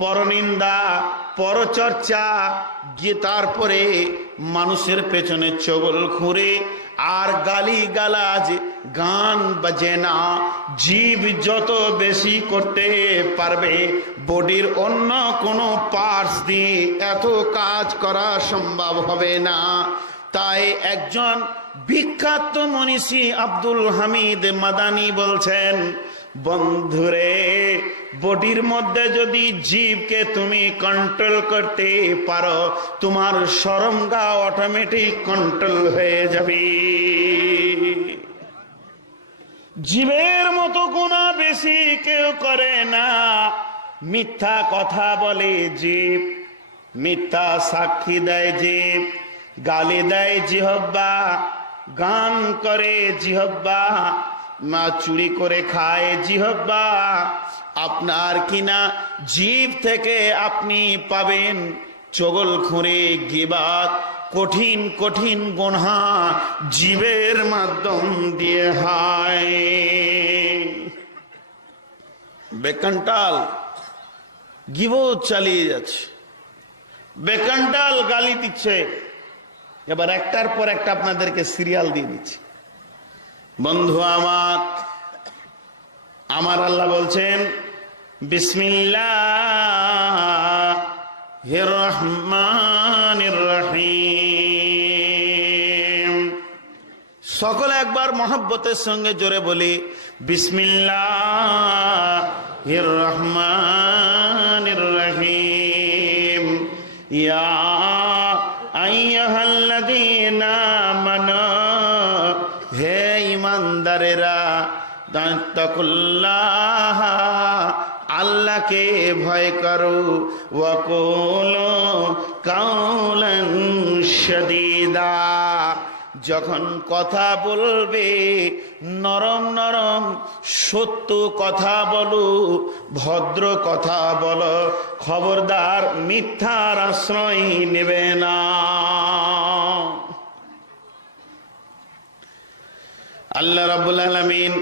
পরনিন্দা, পরচর্চা, গিয়ে তারপরে মানুষের পেছনে চগল খুঁড়ে আর গালি গালাজ, গান বাজনা, জীব যত বেশি করতে পারবে, বডির অন্য কোনো পার্টস দিয়ে এত কাজ করা সম্ভব হবে না। তাই একজন বিখ্যাত মনীষী আব্দুল হামিদ মাদানী বলছেন, বন্ধুরে, বডির মধ্যে যদি জীবকে তুমি কন্ট্রোল করতে পারো, তোমার শরমগা অটোমেটিক কন্ট্রোল হয়ে যাবে। জীবের মতো গুনাহ বেশি কেউ করে না। মিথ্যা কথা বলে জীব, মিথ্যা সাক্ষী দেয় জীব, গালি দেয় জিহ্বা, গান করে জিহ্বা, মা চুরি করে খায় জিহ্বা। আপনার কিনা জীব থেকে আপনি পাবেন চগলখুঁড়ে, গীবাত, কঠিন কঠিন গুনাহ জীবের মাধ্যম দিয়ে হয়। বেকান্টাল গীবত চালিয়ে যাচ্ছে, বেকান্টাল গালি দিচ্ছে। এবার একটার পর একটা আপনাদেরকে সিরিয়াল দিয়ে দিচ্ছে। বন্ধু আমার আল্লাহ বলছেন, বিসমিল্লাহির রহমানির রহিম। সকলে একবার মহব্বতের সঙ্গে জোরে বলি, বিসমিল্লাহির রহমানির রহিম। ইয়া আইয়ুহাল্লাযীনা আমানু, হে ঈমানদারেরা, তাকুল্লাহ, আল্লাহকে ভয় করো, ওয়া কুলু কাওলান শাদীদা, যখন কথা বলবে নরম নরম সত্য কথা বলো, ভদ্র কথা বলো, খবরদার মিথ্যার আশ্রয় নেবে না। আল্লাহ রাব্বুল আলামিন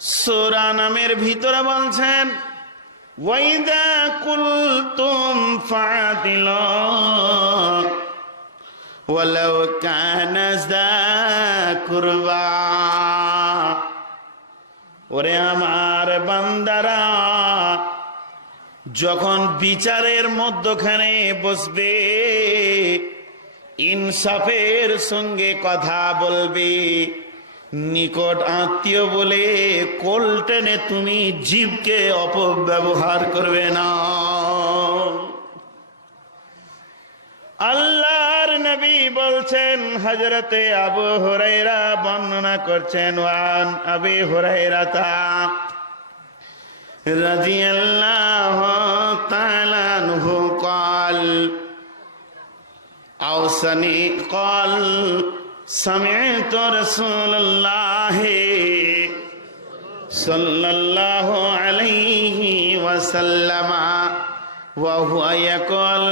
সূরা নামের ভিতরে বলছেন, ওয়াইদা কুলতুম ফাদিলা ওয়ালাউ কানা যা কুরবা। ওরে আমার বান্দারা, যখন বিচারের মধ্যখানে বসবে, ইনসাফের সঙ্গে কথা বলবে, নিকট আত্মীয় বলে কোল টেনে তুমি জীবকে অপব্যবহার করবে না। আল্লাহর নবী বলছেন, হযরতে আবু হুরায়রা বর্ণনা করছেন, ওয়ান আবি হুরায়রাতা রাদিয়াল্লাহু তাআলা আনহু قال আওসানি قال سمعت رسول الله صلى الله عليه وسلم وهو يقول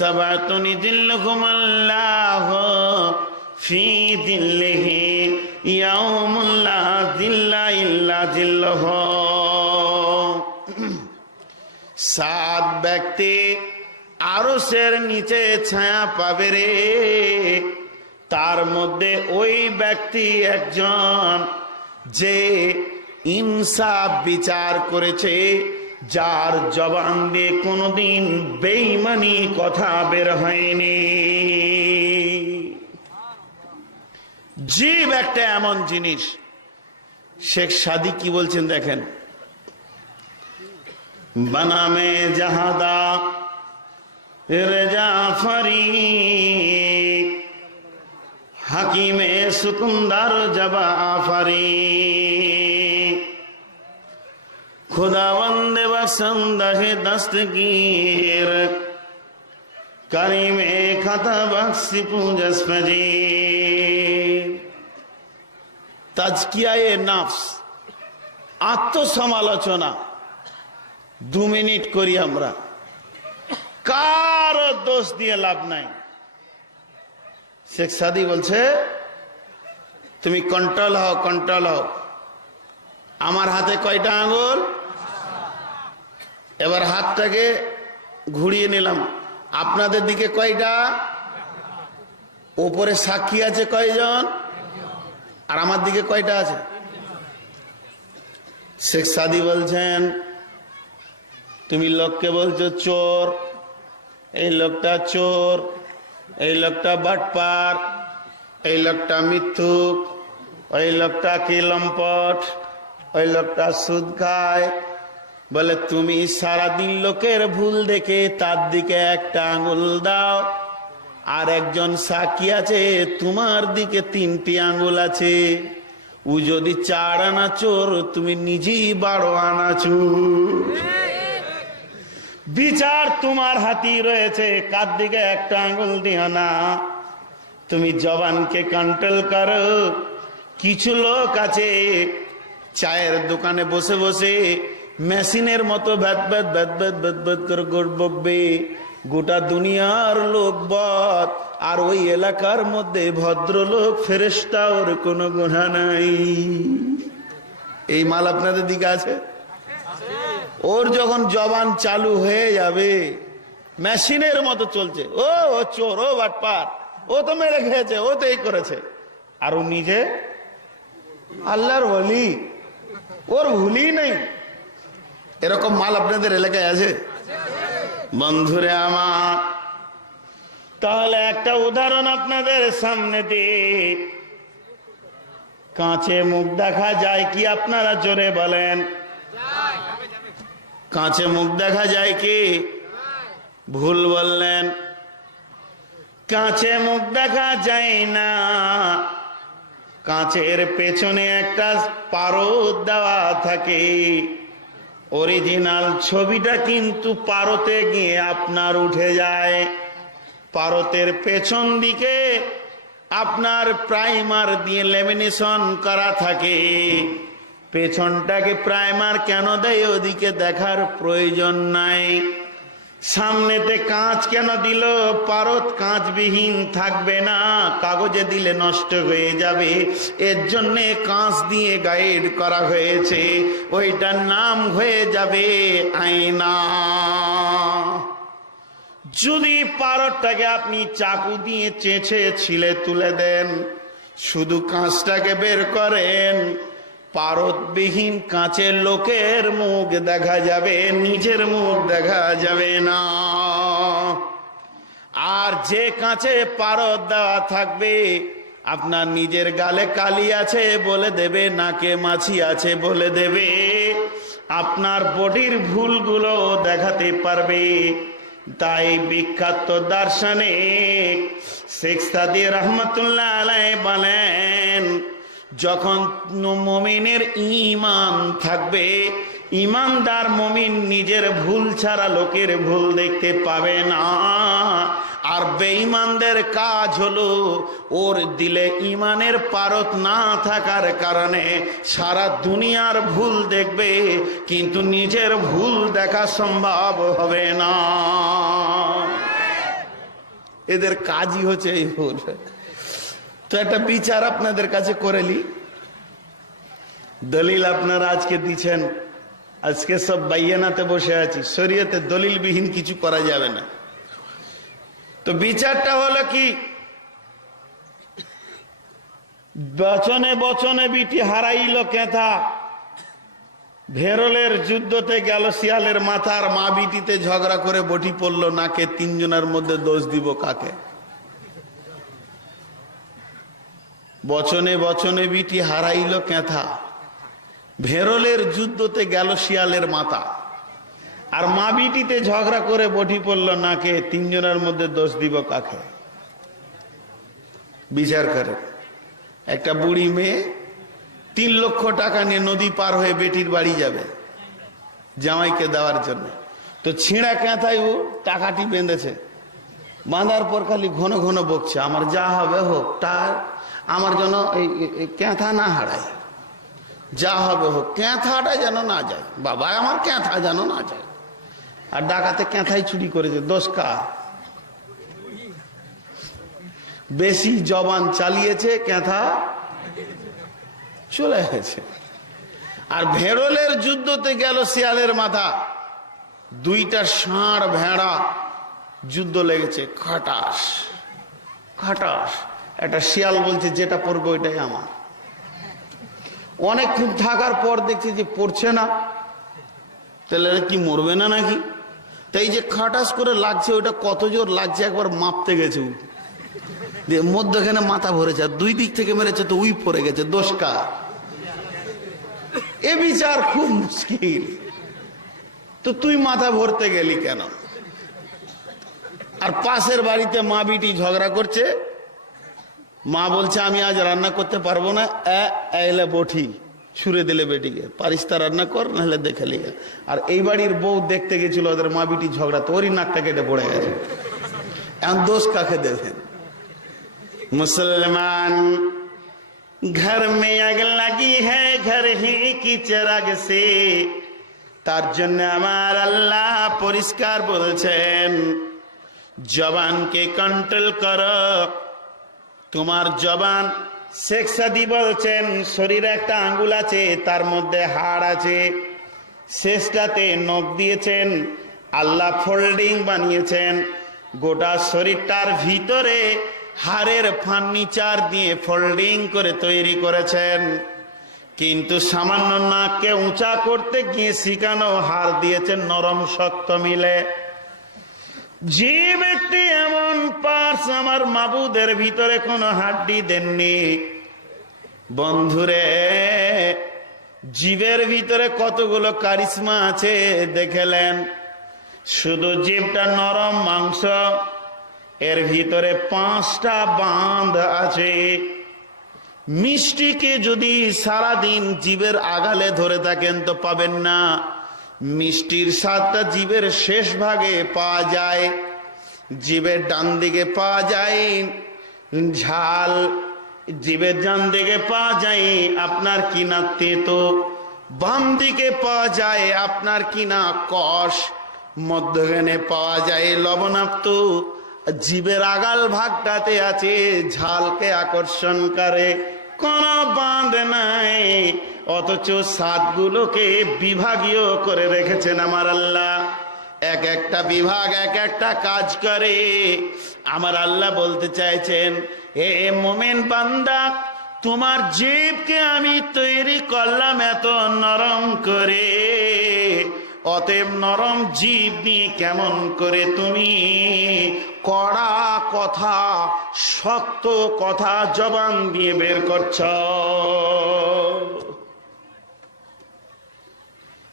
سبعة يظلهم الله في ظله يوم لا ظل إلا ظله। সাত ব্যক্তি আরশের নিচে ছায়া পাবে রে, তার মধ্যে ওই ব্যক্তি একজন যে ইনসাফ বিচার করেছে, যার জবান দিয়ে কোনোদিন বেঈমানি কথা বের হয়নি। জীব একটা এমন জিনিস। শেখ সাদি কি বলছেন দেখেন, বানামে জাহাদা রেজা ফরি হাকিমে সুকুন্দার জবা আফারি খুদাবন্দে বসন্দহে দস্তগীর করিমে খাতা বক্সি পূজস ফজির। তাজকিয়ায়ে নফস, আত্মসমালোচনা 2 মিনিট করি আমরা, কার দোষ দিয়ে লাভ নাই। শেখ সাদি বলছে, তুমি কন্ট্রোল হও, কন্ট্রোল হও। আমার হাতে কয়টা আঙ্গুল? এবার হাতটাকে ঘুরিয়ে নিলাম। আপনাদের দিকে কয়টা? ওপরে সাক্ষী আছে কয়জন? আর আমার দিকে কয়টা আছে? শেখ সাদি বলছেন, তুমি লোককে বলছো চোর, এই লোকটা চোর, এই লোকটা বাটপার, এই লোকটা মিথ্যুক, ওই লোকটা কি লম্পট, ওই লোকটা সুদ খায়। বলে তুমি সারাদিন লোকের ভুল দেখে তার দিকে একটা আঙুল দাও, আর একজন সাক্ষী আছে তোমার দিকে 3টি আঙুল আছে। ও যদি 4 আনা চোর, তুমি নিজেই 12 আনা চোর। বিচার তোমার হাতেই রয়েছে, কার দিকে একটা আঙুল দিও না। তুমি জবানকে কন্ট্রোল করো। কিছু লোক আছে চায়ের দোকানে বসে বসে মেশিনের মতো ভ্যাত ভ্যাত ভ্যাত ভ্যাত ভ্যাত ভ্যাত করে বকবে। গোটা দুনিয়ার লোক বদ, আর ওই এলাকার মধ্যে ভদ্রলোক ফেরেশতা, ওর কোনো গুনাহ নাই। এই মাল আপনাদের দিকে আছে? ওর যখন জবান চালু হয়ে যাবে, মেশিনের মতো চলছে, ও চোর, ও বাটপার, ও তো মেরে খেয়েছে, ও তো এই করেছে, আর ও নিজে আল্লাহর ওলি, ওর ভুলই নেই। এরকম মাল আপনাদের এলাকায় আছে? বন্ধুরে আমার, তাহলে একটা উদাহরণ আপনাদের সামনে দিই। কাঁচে মুখ দেখা যায় কি? আপনারা জোরে বলেন। কাঁচে মুখ দেখা যায় কি? ভুল বললেন। কাঁচে মুখ দেখা যায় না, কাঁচের পেছনে একটা পারদ দেওয়া থাকে। অরিজিনাল ছবিটা কিন্তু পারতে গিয়ে আপনার উঠে যায়। পারতের পেছন দিকে আপনার প্রাইমার দিয়ে লেমিনেশন করা থাকে। পেছনটাকে প্রাইমার কেন দেয়? ওদিকে দেখার প্রয়োজন নাই। সামনেতে কাঁচ কেন দিল? পারত কাঁচবিহীন থাকবে না, কাগজে দিলে নষ্ট হয়ে যাবে, এর জন্যে কাঁচ দিয়ে গাইড করা হয়েছে। ওইটার নাম হয়ে যাবে আয়না। যদি পারতটাকে আপনি চাকু দিয়ে চেঁচে ছিলে তুলে দেন, শুধু কাঁচটাকে বের করেন, পারতবিহীন কাঁচের লোকের মুখ দেখা যাবে, নিজের মুখ দেখা যাবে না। আর যে কাঁচে পারত দেওয়া থাকবে, আপনার নিজের গালে কালি আছে বলে দেবে, নাকে মাছি আছে বলে দেবে, আপনার বডির ভুলগুলো দেখাতে পারবে। তাই বিখ্যাত দার্শনিক শেখ সাদি রহমতুল্লাহ আলাইহি বলেন, যখন মুমিনের ঈমান থাকবে, ঈমানদার মুমিন নিজের ভুল ছাড়া লোকের ভুল দেখতে পাবে না। আর বেঈমানদের কাজ হলো, ওর দিলে ঈমানের পারত না থাকার কারণে সারা দুনিয়ার ভুল দেখবে, কিন্তু নিজের ভুল দেখা সম্ভব হবে না। এদের কাজই হচ্ছে এই ভুল। তো একটা বিচার আপনাদের কাছে করেলি, দলিল আপনারা আজকে দিচ্ছেন, আজকে সব বাইয়ানাতে বসে আছি, শরীয়তে দলিলবিহীন কিছু করা যাবে না। তো বিচারটা হলো কি? বচনে বচনে বিটি হারাইল কেথা, ভেরলের যুদ্ধতে গেল শিয়ালের মাথার, মা বিটিতে ঝগড়া করে বটি পড়লো নাকে, 3 জনের মধ্যে দোষ দিব কাকে? বচনে বচনে বিটি হারাইল কেথা, ভেরলের যুদ্ধতে গেল শিয়ালের মাথা, আর মা বিটিতে ঝগড়া করে বটি পড়লো নাকে, 3 জনের মধ্যে দোষ দিব কাকে? বিচার করে। একটা বুড়ি মেয়ে 3 লক্ষ টাকা নিয়ে নদী পার হয়ে বেটির বাড়ি যাবে জামাইকে দেওয়ার জন্য। তো ছিঁড়া কেঁথায় ও টাকাটি বেঁধেছে, বাঁধার পর খালি ঘন ঘন বকছে, আমার যা হবে হোক, তার আমার জন্য এই কেঁথা না হারায়, যা হবে হোক, কেঁথাটা যেন না যায়, বাবা আমার কেঁথা যেন না যায়। আর ডাকাতে কেঁথাই চুরি করেছে, দোষ কার? বেশি জবান চালিয়েছে, কেঁথা চলে গেছে। আর ভেড়লের যুদ্ধতে গেল শিয়ালের মাথা, দুইটা ষাঁড় ভেড়া যুদ্ধ লেগেছে, খাটাস খাটাস। একটা শিয়াল বলছে যেটা পড়বে ওইটাই আমার। অনেকক্ষণ থাকার পর দেখছে যে পড়ছে না, তাহলে কি মরবে না নাকি? তাই যে খাটাস করে লাগছে, ওইটা কত জোর লাগছে একবার মাপতে গেছে, মধ্যখানে মাথা ভরেছে, আর দুই দিক থেকে মেরেছে তো উই পড়ে গেছে, দোষ কার? এ বিচার খুব মুশকিল। তো তুই মাথা ভরতে গেলি কেন? আর পাশের বাড়িতে মা বিটি ঝগড়া করছে, মা বলছে আমি আজ রান্না করতে পারবো না, এলে বঠি ছুড়ে দিলে বেটিকে, পারিস তা রান্না কর, নাহলে দেখে লিগা। আর এই বাড়ির বউ দেখতে গেছিল ওদের মা বিটি ঝগড়া, তো ওরই নাকটা কেটে পড়ে গেছে। এখন দোষ কাকে দেবেন? মুসলমান, ঘর মে আগ লাগি হ্যায় ঘর হি কি চিরাগ সে, তার জন্য আমার আল্লাহ পরিষ্কার বলছেন জবানকে কন্ট্রোল করো। তোমার জবান, শেখ সাদি বলছেন শরীরে একটা আঙ্গুল আছে, তার মধ্যে হাড় আছে, শেষটাতে নখ দিয়েছেন, আল্লাহ ফোল্ডিং বানিয়েছেন, গোটা শরীরটার ভিতরে হাড়ের ফার্নিচার দিয়ে ফোল্ডিং করে তৈরি করেছেন। কিন্তু সামান্য নাককে উঁচা করতে গিয়ে শিখানো হাড় দিয়েছেন নরম শক্ত মিলে। যে ব্যক্তি এমন পার্স আমার মাবুদের ভিতরে কোনো হাড্ডি দেননি, বন্ধুরে জীবের ভিতরে কতগুলো কারিশমা আছে দেখেলেন। শুধু জীবটা নরম মাংস, এর ভিতরে 5টা বাঁধ আছে। মিষ্টিকে যদি সারাদিন জীবের আগালে ধরে থাকেন তো পাবেন না। মিষ্টির স্বাদটা জীবের শেষ ভাগে পাওয়া যায়, জীবের ডান দিকে পাওয়া যায় ঝাল, জীবের ডান দিকে পাওয়া যায় আপনার কিনা তেতো, বাম দিকে পাওয়া যায় আপনার কিনা কষ, মধ্যখানে পাওয়া যায় লবণাক্ত। জীবের আগাল ভাগটাতে আছে ঝালকে আকর্ষণ করে, কোনো বাঁধ নাই, অথচ স্বাদগুলোকে বিভাগীয় করে রেখেছেন আমার আল্লাহ। এক একটা বিভাগ এক একটা কাজ করে। আমার আল্লাহ বলতে চাইছেন, হে মোমেন বান্দা, তোমার জিভকে আমি তৈরি করলাম এত নরম করে, অতএব নরম জিভ নিয়ে কেমন করে তুমি কড়া কথা, শক্ত কথা জবান দিয়ে বের করছ?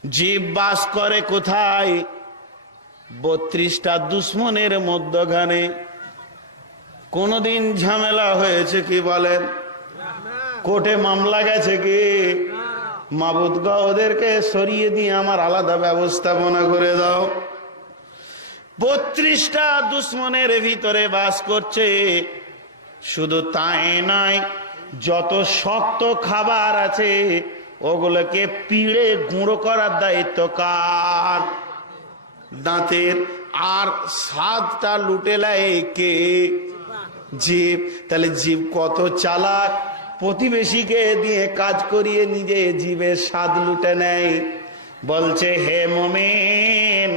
জিভ বাস করে কোথায়? 32টা দুশ্মনের মধ্যখানে। কোনদিন ঝামেলা হয়েছে কি বলেন? কোর্টে মামলা গেছে কি? মাবুদ গো, ওদেরকে সরিয়ে দিয়ে আমার আলাদা ব্যবস্থাপনা করে দাও। 32টা দুশ্মনের ভিতরে বাস করছে। শুধু তাই নয়, যত শক্ত খাবার আছে ওগুলোকে পিড়ে গুঁড়ো করার দায়িত্ব কার? দাঁতের। আর স্বাদটা লুটে লাই কে? জীব। তাহলে জীব কত চালাক, প্রতিবেশীকে দিয়ে কাজ করিয়ে নিজে জীবের স্বাদ লুটে নেয়। বলছে হে মুমিন,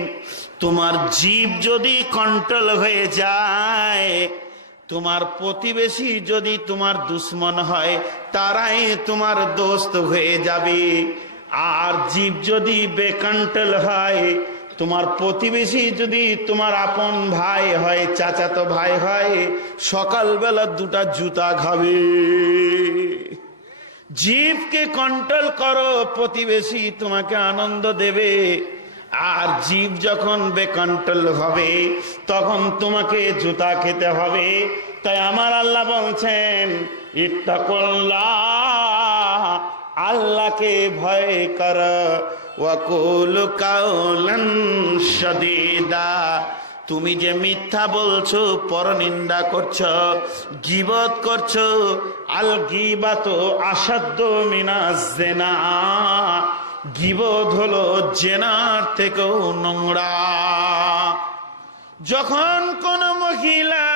তোমার জীব যদি কন্ট্রোল হয়ে যায়, তোমার প্রতিবেশী যদি তোমার দুশ্মন হয়, তারাই তোমার দোস্ত হয়ে যাবে। আর জীব যদি বেকন্ট্রোল হয়, তোমার প্রতিবেশী যদি তোমার আপন ভাই হয়, চাচাতো ভাই হয়, সকালবেলা 2টা জুতা খাবে। জীবকে কন্ট্রোল করো, প্রতিবেশী তোমাকে আনন্দ দেবে। আর জীব যখন বেকন্ট্রোল হবে, তখন তোমাকে জুতা খেতে হবে। তাই আমার আল্লাহ বলছেন, ইত্তাকুল্লাহ, আল্লাহকে ভয় কর, ওয়াকুলু কাওলান সাদীদা। তুমি যে মিথ্যা বলছো, পরনিন্দা করছো, গীবত করছো, আল গীবাতু আসাদ্দু মিনাজ জিনা, গীবত হলো জেনার থেকেও নোংরা। যখন কোন মহিলা,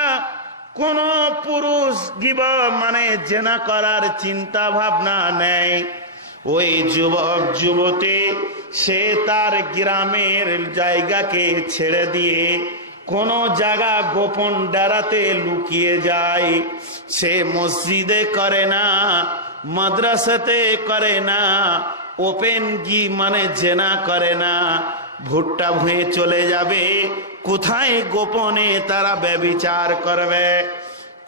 কোন পুরুষ গীবত মানে জেনা করার চিন্তা ভাবনা নেয়, ওই যুবক যুবতী সে তার গ্রামের জায়গাকে ছেড়ে দিয়ে কোন জায়গা গোপন ডারাতে লুকিয়ে যায়। সে মসজিদে করে না, মাদ্রাসাতে করে না, ওপেন মানে জেনা করে না, ভুট্টা ভুঁয়ে চলে যাবে কোথায় গোপনে তারা ব্যভিচার করবে।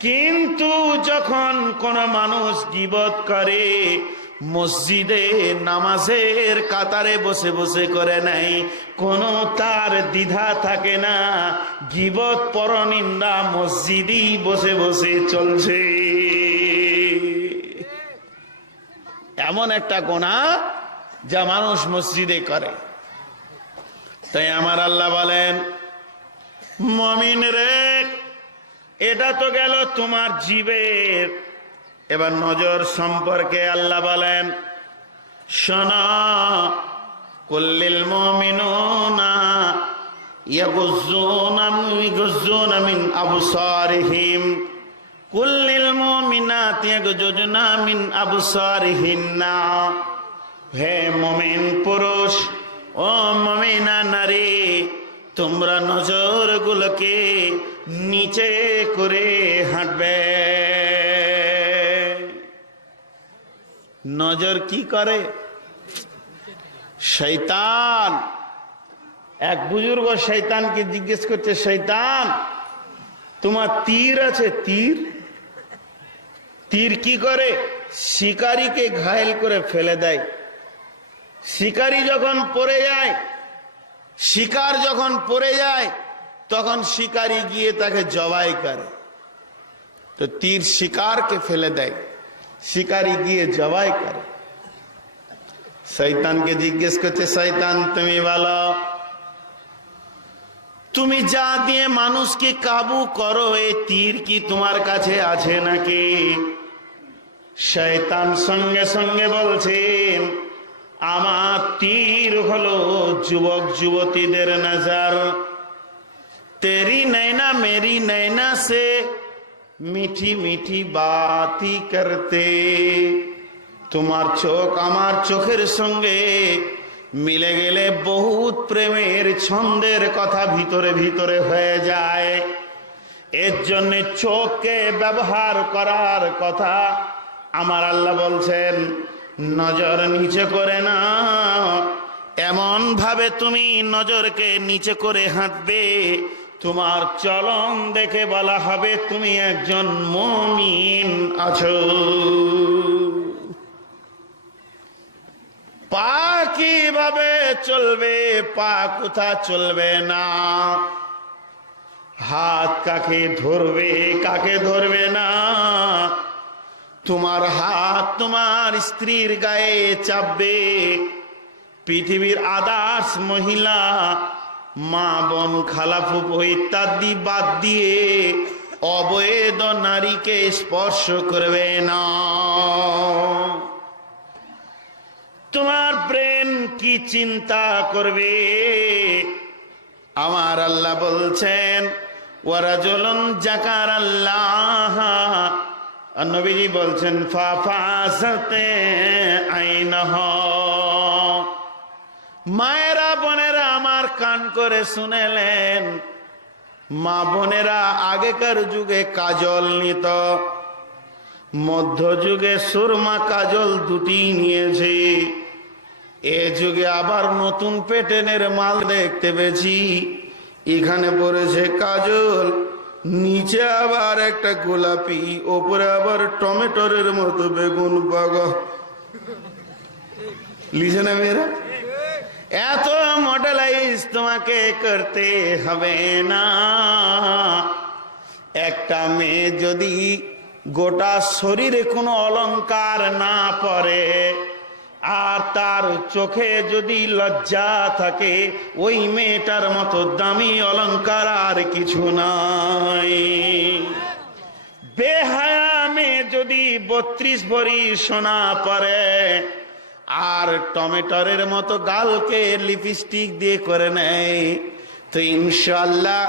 কিন্তু যখন কোন মানুষ গীবত করে, মসজিদে নামাজের কাতারে বসে বসে করে নাই, কোনো তার দ্বিধা থাকে না, গীবত পরনিন্দা মসজিদেই বসে বসে চলছে। এমন একটা গুনাহ যা মানুষ মসজিদে করে। তাই আমার আল্লাহ বলেন, মুমিন রে, এটা তো গেল তোমার জীবের। এবার নজর সম্পর্কে আল্লাহ বলেন, শোনা, কুল্লিল মুমিনুনা ইয়াগুযুনা মিন আবসারিহিম কুল্লিল মুমিনাতি ইয়াগুযুনা মিন আবসারিহিন্না। হে মুমিন পুরুষ ও মুমিনা নারী, তোমরা নজরগুলোকে নিচে করে হাঁটবে। নজর কি করে? শয়তান। এক বুজুর্গ শয়তানকে জিজ্ঞেস করছে, শয়তান তোমার তীর আছে? তীর? তীর কি করে? শিকারীকে ঘায়েল করে ফেলে দেয়। শিকারী যখন পড়ে যায়, শিকার যখন পড়ে যায়, তখন শিকারী গিয়ে তাকে জবাই করে। তো তীর শিকারকে ফেলে দেয়, শিকারী গিয়ে জবাই করে। শয়তানকে জিজ্ঞেস করছে, শয়তান তুমি বলো, তুমি যা দিয়ে মানুষকে কাবু করো, এই তীর কি তোমার কাছে আছে নাকি? শয়তান সঙ্গে সঙ্গে বলছেন, আমার তীর হলো যুবক যুবতীদের নজর। তেরি নैना मेरी नैना से মিঠি মিঠি বাতি করতে। তোমার চোখ আমার চোখের সঙ্গে মিলে গেলে বহুত প্রেমের ছন্দের কথা ভিতরে ভিতরে হয়ে যায়। এর জন্য চোখকে ব্যবহার করার কথা আমার আল্লাহ বলছেন, নজর নিচে করে না। এমন ভাবে তুমি নজরকে নিচে করে হাঁটবে, তোমার চলন দেখে বলা হবে তুমি একজন মুমিন আছো। পা কিভাবে চলবে, পা কোথা চলবে না, হাত কাকে ধরবে কাকে ধরবে না। তোমার হাত তোমার স্ত্রীর গায়ে চাপবে, পৃথিবীর আদার্স মহিলা, মা বোন খালাফুফু ইত্যাদি বাদ দিয়ে অবৈধ নারীকে স্পর্শ করবে না। তোমার ব্রেন কি চিন্তা করবে? আমার আল্লাহ বলছেন, ওয়ারাজুলুন যাকারাল্লাহ, আর নবীজি বলছেন, ফাফাসাতে আইনাহু। মায়েরা বোনেরা আমার কান করে শুনেলেন, মা বোনেরা আগেকার যুগে কাজল নিত, মধ্যযুগে সুরমা কাজল দুটি নিয়েছে, এ যুগে আবার নতুন প্যাটার্নের মাল দেখতে পেয়েছি। এখানে পড়েছে কাজল, নিচে আবার একটা গোলাপি, ওপরে আবার টমেটোর মতো বেগুন বাগা। লিখে না মেয়েরা, এত মডেলাইজ তোমাকে করতে হবে না। একটা মেয়ে যদি গোটা শরীরে কোনো অলংকার না পরে, আর তার চোখে যদি লজ্জা থাকে, ওই মেয়েটার মতো দামি অলংকার আর কিছু নাই। বেহায়া মেয়ে যদি 32 ভরি সোনা পরে, আর টমেটোর মতো গালকে লিপস্টিক দিয়ে করে নেয়, তো ইনশাআল্লাহ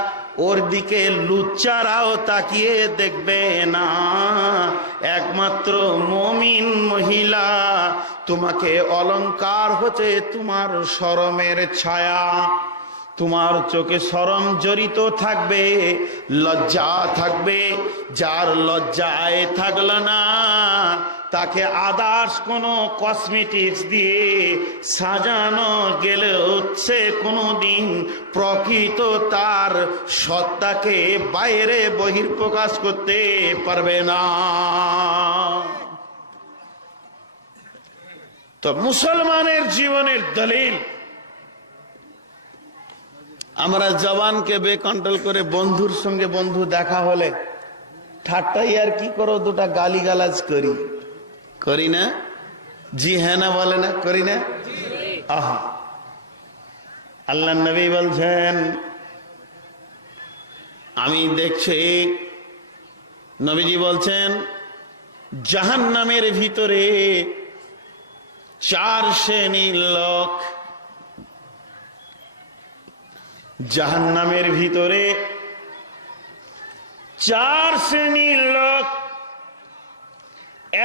ওর দিকে লুচ্চারাও তাকিয়ে দেখবে না। একমাত্র মুমিন মহিলা, তোমাকে অলংকার হতে তোমার শরমের ছায়া, তোমার চোখে শরম জড়িত থাকবে, লজ্জা থাকবে। যার লজ্জায় থাকলো না, তাকে আদার্স কোনো কসমেটিক্স দিয়ে সাজানো গেলে হচ্ছে কোনোদিন প্রকৃত তার সত্তাকে বাইরে বহির্প্রকাশ করতে পারবে না। তো মুসলমানের জীবনের দলিল, আমরা জবানকে বেকন্ট্রোল করে বন্ধুর সঙ্গে বন্ধু দেখা হলে ঠাট্টাই আর কি করো, দুটা গালিগালাজ করি, করি না? জি হ্যাঁ না বলে না, করি না? আহা, আল্লাহ নবী বলছেন, আমি দেখছি, নবীজি বলছেন, জাহান্নামের ভিতরে 4 শ্রেণীর লোক, জাহান্নামের ভিতরে 4 শ্রেণীর লোক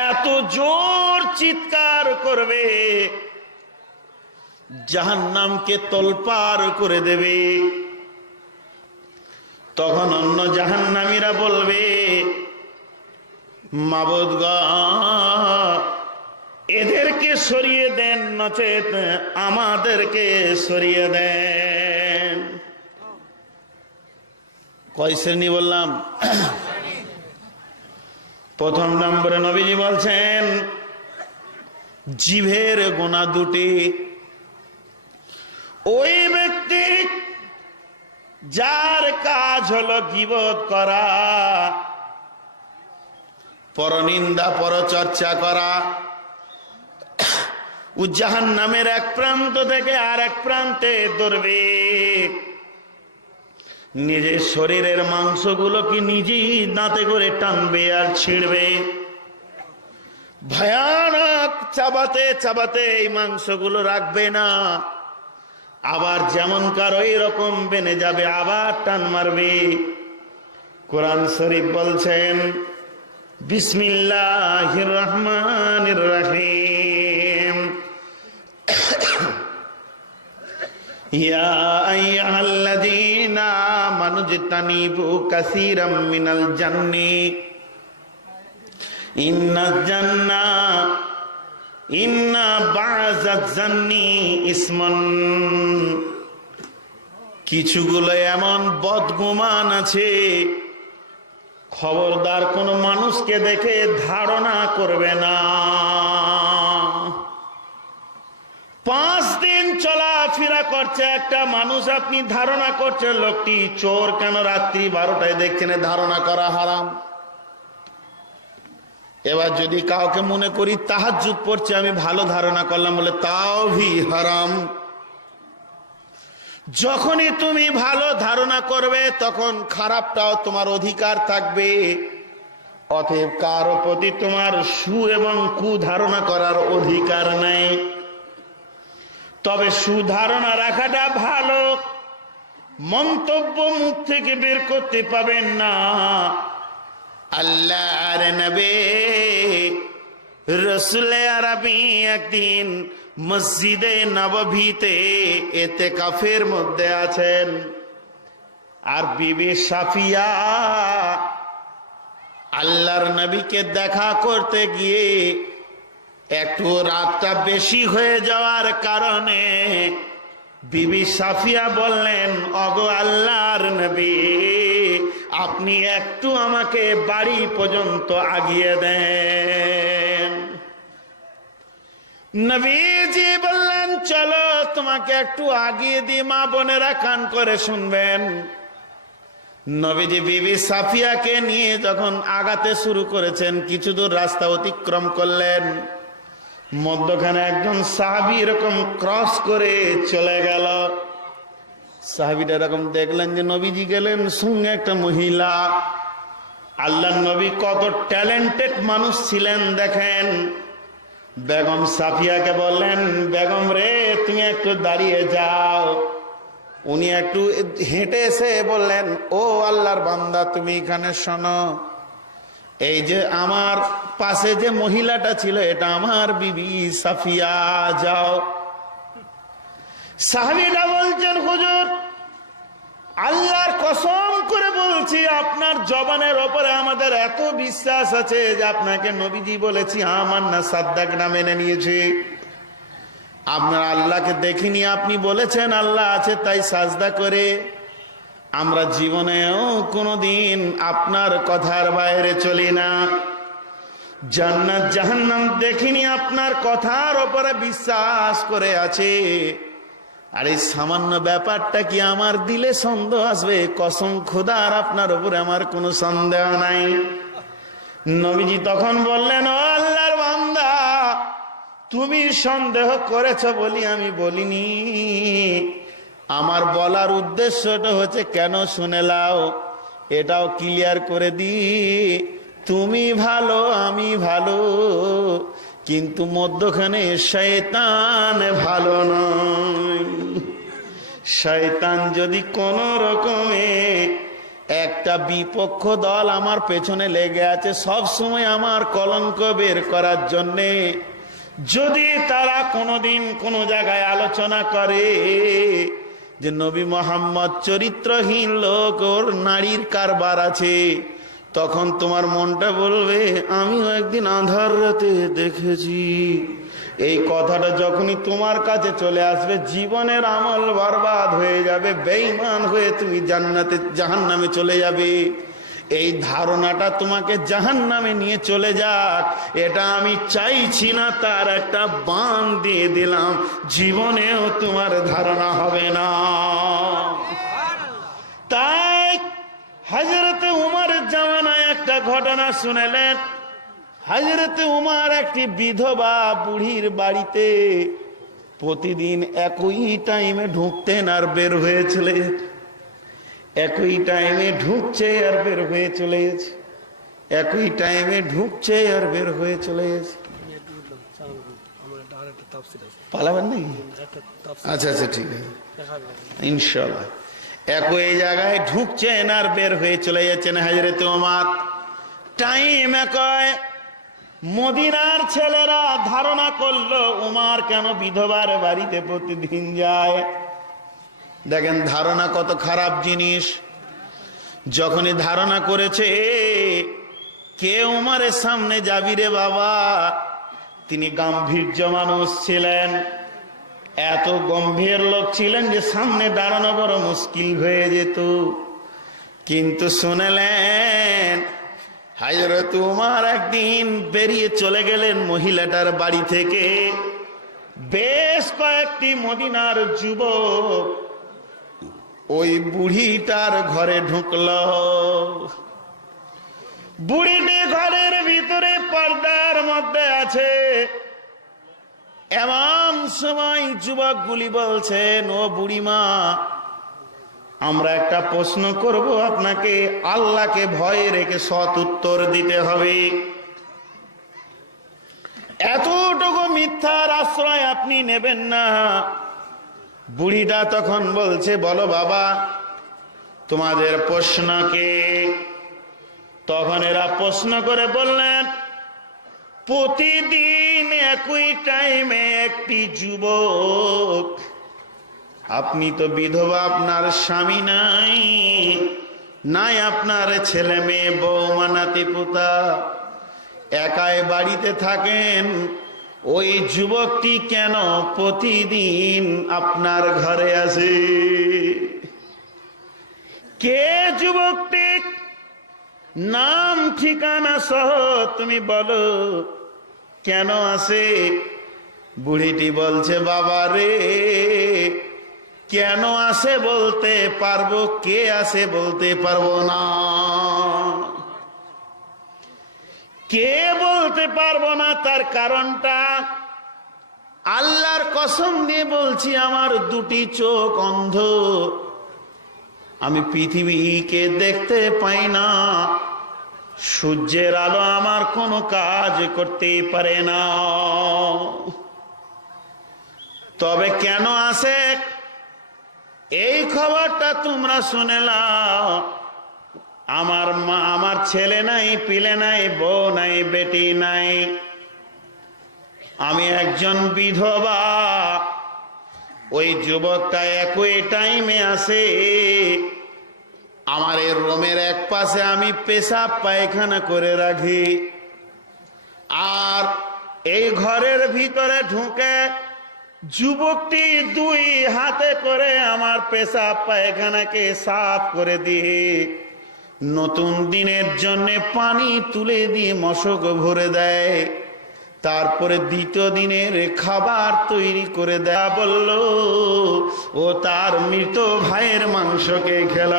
এত জোর চিৎকার করবে, জাহান্নামকে তোলপাড় করে দেবে। তখন অন্য জাহান্নামীরা বলবে, মাবুদ গো, এদেরকে সরিয়ে দেন, নচেত আমাদেরকে সরিয়ে দেন। কয় শ্রেণী বললাম? প্রথম নম্বরে নবীজি বলছেন, জিভের গোনা 2টি। ওই ব্যক্তি যার কাজ হলো গীবত করা, পরনিন্দা, পরচর্চা করা, ও জাহান্নামের এক প্রান্ত থেকে আর এক প্রান্তে দৌড়বে। নিজের শরীরের মাংসগুলোকে নিজেই দাঁতে করে টানবে আর ছিঁড়বে। ভয়ানক চাবাতে চাবাতে এই মাংসগুলো রাখবে না, আবার যেমন কারো এরকম বেনে যাবে, আবার টান মারবে। কোরআন শরীফ বলছেন, বিসমিল্লাহির রহমানির রহিম, ইয়া আইয়ুহাল্লাযীনা আমানুজতানিবু কাসীরাম মিনাল জান্নি ইন্না বা'যাজ জান্নি ইসমুন। কিছুগুলো এমন বদগুমান আছে, খবরদার কোন মানুষকে দেখে ধারণা করবে না। 5 দিন চলাফেরা করছে একটা মানুষ, আপনি ধারণা করছেন লোকটি চোর, কেন রাত্রি 12টায় দেখছেন, ধারণা করা হারাম। এবার যদি কাউকে মনে করি তাহাজ্জুদ পড়ছে, আমি ভালো ধারণা করলাম বলে, তাও ভি হারাম। যখনই তুমি ভালো ধারণা করবে, তখন খারাপটাও তোমার অধিকার থাকবে। অতএব কারো প্রতি তোমার সু এবং কুধারণা করার অধিকার নেই। তবে সুধারণা রাখাটা ভালো। মন্তব্য মুখ থেকে বের করতে পাবেন না। আল্লাহর নবী রসুলে আরবি একদিন মসজিদে নববীতে ইতিকাফের মধ্যে আছেন, আর বিবি সাফিয়া আল্লাহর নবীকে দেখা করতে গিয়ে একটু রাতটা বেশি হয়ে যাওয়ার কারণে বিবি সাফিয়া বললেন, ওগো আল্লাহর নবী, আপনি একটু আমাকে বাড়ি পর্যন্ত আগিয়ে দেন। নবীজি বললেন, চলো তোমাকে একটু আগিয়ে দিই। মা বোনেরা কান করে শুনবেন। নবীজি বিবি সাফিয়াকে নিয়ে যখন আগাতে শুরু করেছেন, কিছু দূর রাস্তা অতিক্রম করলেন, মধ্যখানে একজন সাহাবী এরকম ক্রস করে চলে গেল। সাহাবীটা এরকম দেখলেন যে নবীজি গেলেন, সঙ্গে একটা মহিলা। আল্লাহর নবী কত ট্যালেন্টেড মানুষ ছিলেন দেখেন। বেগম সাফিয়াকে বললেন, বেগম রে, তুমি একটু দাঁড়িয়ে যাও। উনি একটু হেঁটে এসে বললেন, ও আল্লাহর বান্দা, তুমি এখানে শোনো, এই যে আমার পাশে যে মহিলাটা ছিল এটা আমার বিবি সাফিয়া, যাও। সাহাবীরা বলছেন, হুজুর আল্লাহর কসম করে বলছি, আপনার জবানের ওপরে আমাদের এত বিশ্বাস আছে যে আপনাকে নবীজি বলেছি আমান্না, সাদ্দাকনা মেনে নিয়েছি। আপনার আল্লাহকে দেখিনি, আপনি বলেছেন আল্লাহ আছে তাই সাজদা করে। আমরা জীবনেও কোনোদিন আপনার কথার বাইরে চলি না। জান্নাত জাহান্নাম দেখিনি, আপনার কথার ওপরে বিশ্বাস করে আছে। আর এই সামান্য ব্যাপারটা কি আমার দিলে সন্দেহ আসবে? কসম খোদার আপনার উপরে আমার কোনো সন্দেহ নাই। নবীজি তখন বললেন, ও আল্লাহর বান্দা, তুমি সন্দেহ করেছ বলি আমি বলিনি। আমার বলার উদ্দেশ্যটা হচ্ছে, কেন শুনে লাও, এটাও ক্লিয়ার করে দি, তুমি ভালো আমি ভালো, কিন্তু মধ্যখানে শয়তান ভালো নয়। শয়তান যদি কোন রকমে একটা বিপক্ষ দল আমার পেছনে লেগে আছে সব সময় আমার কলঙ্ক বের করার জন্যে, যদি তারা কোনোদিন কোনো জায়গায় আলোচনা করে যে নবী মোহাম্মদ চরিত্রহীন লোক, ওর নারীর কারবার আছে, তখন তোমার মনটা বলবে আমিও একদিন আঁধার রাতে দেখেছি। এই কথাটা যখনই তোমার কাছে চলে আসবে, জীবনের আমল বরবাদ হয়ে যাবে, বেঈমান হয়ে তুমি জান্নাতে জাহান্নামে চলে যাবে। এই ধারণাটা তোমাকে জাহান্নামে নিয়ে চলে যাক, এটা আমি চাইছি না, তার একটা বান দিয়ে দিলাম, জীবনেও তোমার ধারণা হবে না। তাই হযরতে উমরের জামানায় একটা ঘটনা শুনেলেন। হযরতে উমর একটি বিধবা বুড়ির বাড়িতে প্রতিদিন একই টাইমে ঢুকতেন আর বের হয়ে চলে যেত। একই টাইমে ঢুকছে আর বের হয়ে চলে গেছে, একই টাইমে ঢুকছে আর বের হয়ে চলে গেছে। পালাবেন নাকি? আচ্ছা আচ্ছা, ঠিক আছে, ইনশাআল্লাহ। একই জায়গায় ঢুকছেন আর বের হয়ে চলে যাচ্ছেন হযরতে ওমর। টাইম একই। মদিনার ছেলেরা ধারণা করলো উমর কেন বিধবার বাড়িতে প্রতিদিন যায়। দেখেন ধারণা কত খারাপ জিনিস। যখনই ধারণা করেছে কে উমরের সামনে যাবি রে বাবা, তিনি গাম্ভীর্য মানুষ ছিলেন, এত গম্ভীর লোক ছিলেন যে সামনে দাঁড়ানো বড় মুশকিল হয়ে যেত। কিন্তু শুনলেন হযরত উমর একদিন বেরিয়ে চলে গেলেন মহিলাটার বাড়ি থেকে। বেশ কয়েকটি মদিনার যুবক ওই বুড়িটার ঘরে ঢুকল। বুড়িটি ঘরের ভিতরে পর্দার মধ্যে আছে। এমন সময় যুবকগুলি বলছেন, ও বুড়িমা, আমরা একটা প্রশ্ন করব আপনাকে, আল্লাহকে ভয় রেখে সৎ উত্তর দিতে হবে। এতটুকু মিথ্যার আশ্রয় আপনি নেবেন না। বুড়িটা তখন বলছে, বলো বাবা তোমাদের প্রশ্ন কি? তখন এরা প্রশ্ন করে বললেন, প্রতিদিন একই টাইমে একটি যুবক, আপনি তো বিধবা, আপনার স্বামী নাই, নাই আপনার ছেলে মেয়ে বৌমা নাতি পুতা, একাই বাড়িতে থাকেন, ওই যুবকটি কেন প্রতিদিন আপনার ঘরে আসে? কে যুবকটি? নাম ঠিকানা সহ তুমি বলো, কেন আসে? বুড়িটি বলছে, বাবা রে, কেন আসে বলতে পারবো, কে আসে বলতে পারবো না। কে বলতে পারবো না, তার কারণটা আল্লাহর কসম দিয়ে বলছি, আমার দুটি চোখ অন্ধ, আমি পৃথিবীকে দেখতে পাই না, সূর্যের আলো আমার কোনো কাজ করতে পারে না। তবে কেন আসে? এই খবরটা তোমরা শুনে নাও, আমার ছেলে নাই, পিলে নাই, বউ নাই, বেটি নাই, আমি একজন বিধবা। ওই যুবকটা একই টাইমে আসে, আমার এই রুমের এক পাশে আমি পেশাব পায়খানা করে রাখি, আর এই ঘরের ভিতরে ঢুকে যুবকটি দুই হাতে করে আমার পেশাব পায়খানাকে সাফ করে দিয়ে নতুন দিনের জন্য পানি তুলে দিয়ে মশক ভরে দেয়, তারপরে দ্বিতীয় দিনের খাবার তৈরি করে দেয়া বলল ও তার মৃত ভাইয়ের মাংসকে খেল।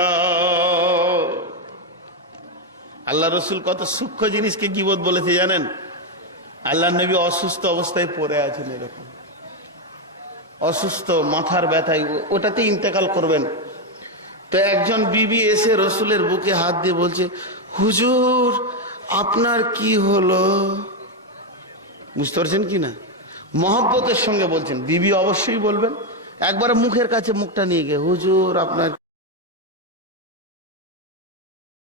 আল্লাহ রসুল কত সূক্ষ্ম জিনিসকে গীবত বলেছে জানেন? আল্লাহ নবী অসুস্থ অবস্থায় পড়ে আছেন, এরকম অসুস্থ, মাথার ব্যথায়, ওটাতে ইন্তেকাল করবেন। তো একজন বিবি এসে রসুলের বুকে হাত দিয়ে বলছে, হুজুর আপনার কি হলো? বুঝতে পারছেন কি না? মহব্বতের সঙ্গে বলছেন। বিবি অবশ্যই বলবেন, একবার মুখের কাছে মুখটা নিয়ে গিয়ে, হুজুর আপনার